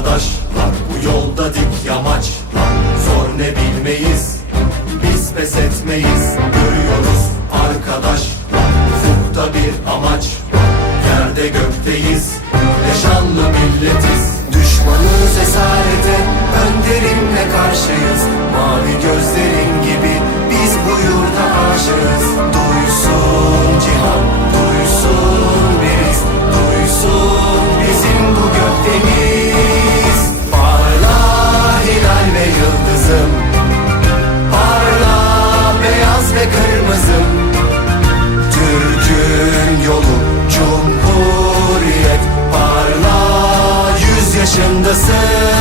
arkadaşlar Bu yolda dik yamaçlar. Zor ne bilmeyiz Biz pes etmeyiz. Görüyoruz arkadaşlar Ufukta bir amaç var. Yerde gökteyiz Yaşanlı milletiz. Düşmanız esarete Önderimle karşıyız. Mavi gözlerin gibi Yaşındasın